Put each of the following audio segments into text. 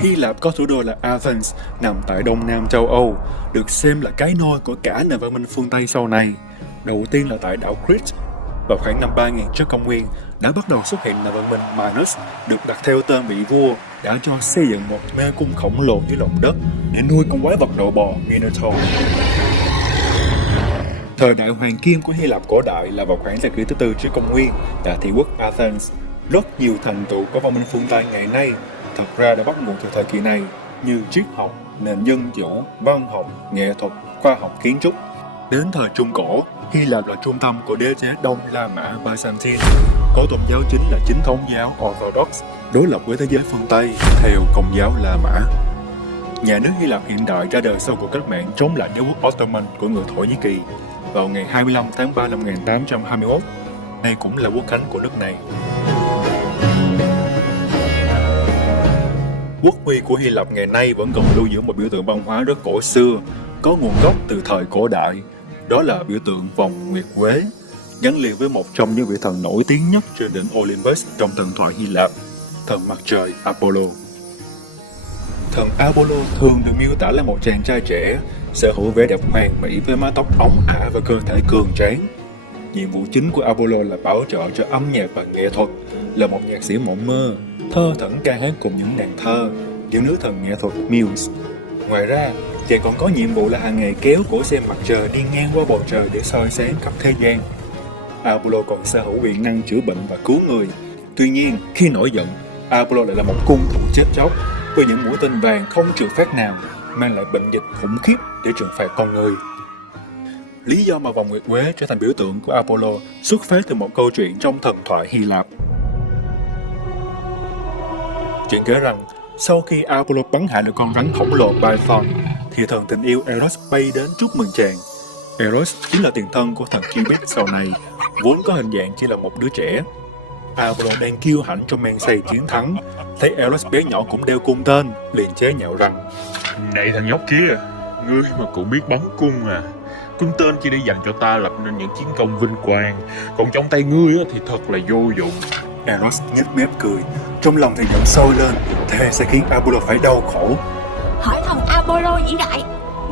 Hy Lạp có thủ đô là Athens, nằm tại đông nam châu Âu, được xem là cái nôi của cả nền văn minh phương Tây sau này. Đầu tiên là tại đảo Crete. Vào khoảng năm 3000 trước công nguyên, đã bắt đầu xuất hiện nền văn minh Minos, được đặt theo tên vị vua, đã cho xây dựng một mê cung khổng lồ dưới lòng đất để nuôi con quái vật đầu bò Minotaur. Thời đại hoàng kim của Hy Lạp cổ đại là vào khoảng thế kỷ thứ tư trước công nguyên, tại thị quốc Athens. Rất nhiều thành tựu của văn minh phương Tây ngày nay thật ra đã bắt nguồn từ thời kỳ này, như triết học, nền dân chủ, văn học, nghệ thuật, khoa học, kiến trúc. Đến thời Trung Cổ, Hy Lạp là trung tâm của đế chế Đông La Mã Byzantine, có tôn giáo chính là chính thống giáo Orthodox, đối lập với thế giới phương Tây theo Công giáo La Mã. Nhà nước Hy Lạp hiện đại ra đời sau cuộc cách mạng chống lại đế quốc Ottoman của người Thổ Nhĩ Kỳ vào ngày 25 tháng 3 năm 1821. Đây cũng là quốc khánh của nước này. Quốc huy của Hy Lạp ngày nay vẫn còn lưu giữ một biểu tượng văn hóa rất cổ xưa, có nguồn gốc từ thời cổ đại. Đó là biểu tượng vòng nguyệt quế, gắn liền với một trong những vị thần nổi tiếng nhất trên đỉnh Olympus trong thần thoại Hy Lạp, thần mặt trời Apollo. Thần Apollo thường được miêu tả là một chàng trai trẻ, sở hữu vẻ đẹp hoàn mỹ với mái tóc óng ả và cơ thể cường tráng. Nhiệm vụ chính của Apollo là bảo trợ cho âm nhạc và nghệ thuật, là một nhạc sĩ mộng mơ, thơ thẩn ca hát cùng những nàng thơ, những nữ thần nghệ thuật Muse. Ngoài ra, chàng còn có nhiệm vụ là hàng ngày kéo cỗ xe mặt trời đi ngang qua bầu trời để soi sáng khắp thế gian. Apollo còn sở hữu quyền năng chữa bệnh và cứu người. Tuy nhiên, khi nổi giận, Apollo lại là một cung thủ chết chóc, với những mũi tên vàng không trừ phát nào, mang lại bệnh dịch khủng khiếp để trừng phạt con người. Lý do mà vòng nguyệt quế trở thành biểu tượng của Apollo xuất phát từ một câu chuyện trong thần thoại Hy Lạp. Chuyện kể rằng, sau khi Apollo bắn hạ được con rắn khổng lồ Python, thì thần tình yêu Eros bay đến chúc mừng chàng. Eros chính là tiền thân của thần Cupid sau này, vốn có hình dạng chỉ là một đứa trẻ. Apollo đang kiêu hãnh trong men say chiến thắng, thấy Eros bé nhỏ cũng đeo cung tên, liền chế nhạo rằng: "Này thằng nhóc kia, ngươi mà cũng biết bắn cung à? Cung tên chỉ để dành cho ta lập nên những chiến công vinh quang, còn trong tay ngươi thì thật là vô dụng." Eros nhếch mép cười, trong lòng thì giận sôi lên, thề sẽ khiến Apollo phải đau khổ. Hỏi thần Apollo vĩ đại,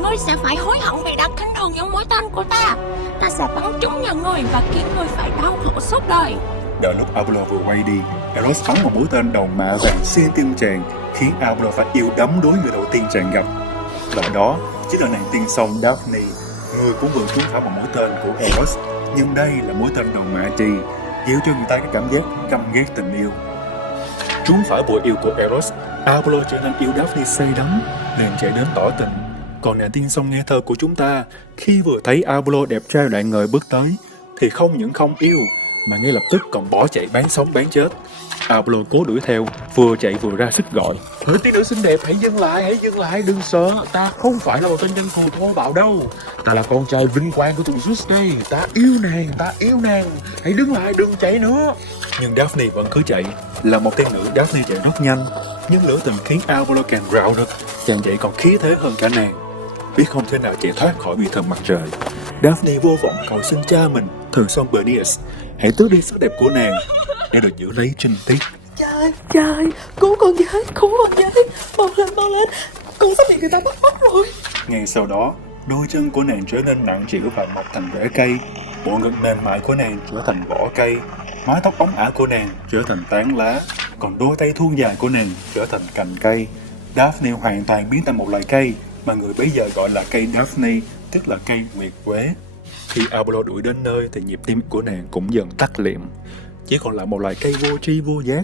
ngươi sẽ phải hối hận vì đã khinh thường những mũi tên của ta. Ta sẽ bắn trúng vào ngươi và khiến ngươi phải đau khổ suốt đời. Đợi lúc Apollo vừa quay đi, Eros bắn một mũi tên đầu mạ vàng xuyên tim chàng, khiến Apollo phải yêu đắm đuối người đầu tiên chàng gặp. Và đó chính là nàng tiên song Daphne, người cũng vừa trúng phải một mũi tên của Eros, nhưng đây là mũi tên đầu mạ trì, gieo cho người ta cái cảm giác căm ghét tình yêu. Trúng phải bùa yêu của Eros, Apollo trở nên yêu Daphne say đắm, liền chạy đến tỏ tình. Còn nàng tiên song nghe thơ của chúng ta, khi vừa thấy Apollo đẹp trai rạng ngời bước tới, thì không những không yêu, mà ngay lập tức còn bỏ chạy bán sống bán chết. Apollo cố đuổi theo, vừa chạy vừa ra sức gọi: "Hỡi tiên nữ xinh đẹp, hãy dừng lại, đừng sợ, ta không phải là một tên nhân cù thô bạo đâu. Ta là con trai vinh quang của thần Zeus đây, ta yêu nàng, hãy đứng lại, đừng chạy nữa." Nhưng Daphne vẫn cứ chạy. Là một tiên nữ, Daphne chạy rất nhanh, nhưng lửa tình khiến Apollo càng rạo rực, chàng chạy còn khí thế hơn cả nàng. Biết không thể nào chạy thoát khỏi vị thần mặt trời, Daphne vô vọng cầu xin cha mình, thần son Perseus, hãy tước đi sắc đẹp của nàng để được giữ lấy trinh tiết. Trời, cứu con với, mau lên, con sắp bị người ta bắt rồi. Ngay sau đó, đôi chân của nàng trở nên nặng trĩu và mọc thành rễ cây, bộ ngực mềm mại của nàng trở thành vỏ cây, mái tóc óng ả của nàng trở thành tán lá, còn đôi tay thon dài của nàng trở thành cành cây. Daphne hoàn toàn biến thành một loài cây mà người bấy giờ gọi là cây Daphne, tức là cây nguyệt quế. Khi Apollo đuổi đến nơi thì nhịp tim của nàng cũng dần tắt liệm, chỉ còn lại một loài cây vô tri vô giác.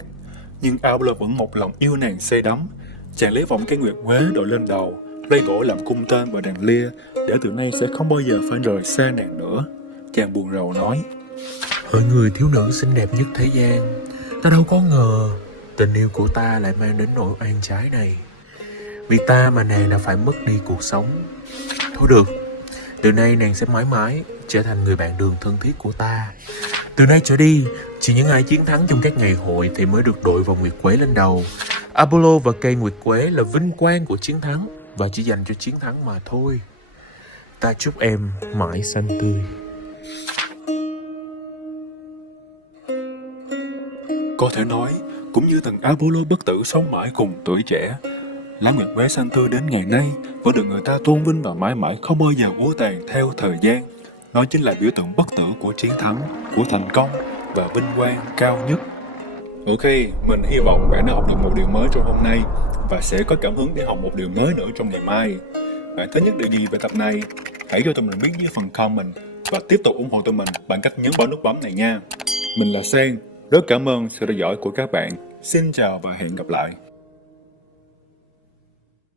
Nhưng Apollo vẫn một lòng yêu nàng say đắm. Chàng lấy vòng cây nguyệt quế đội lên đầu, lấy gỗ làm cung tên và đàn lia, để từ nay sẽ không bao giờ phải rời xa nàng nữa. Chàng buồn rầu nói: "Hỡi người thiếu nữ xinh đẹp nhất thế gian, ta đâu có ngờ tình yêu của ta lại mang đến nỗi oan trái này. Vì ta mà nàng đã phải mất đi cuộc sống. Thôi được, từ nay nàng sẽ mãi mãi trở thành người bạn đường thân thiết của ta. Từ nay trở đi, chỉ những ai chiến thắng trong các ngày hội thì mới được đội vòng nguyệt quế lên đầu. Apollo và cây nguyệt quế là vinh quang của chiến thắng, và chỉ dành cho chiến thắng mà thôi. Ta chúc em mãi xanh tươi." Có thể nói, cũng như thần Apollo bất tử sống mãi cùng tuổi trẻ, lá nguyệt quế xanh tươi đến ngày nay vẫn được người ta tôn vinh và mãi mãi không bao giờ úa tàn theo thời gian. Nó chính là biểu tượng bất tử của chiến thắng, của thành công và vinh quang cao nhất. Ok, mình hy vọng bạn đã học được một điều mới trong hôm nay và sẽ có cảm hứng để học một điều mới nữa trong ngày mai. Bạn thích nhất điều gì về tập này? Hãy cho tụi mình biết dưới phần comment và tiếp tục ủng hộ tụi mình bằng cách nhấn vào nút bấm này nha. Mình là Sen, rất cảm ơn sự theo dõi của các bạn. Xin chào và hẹn gặp lại.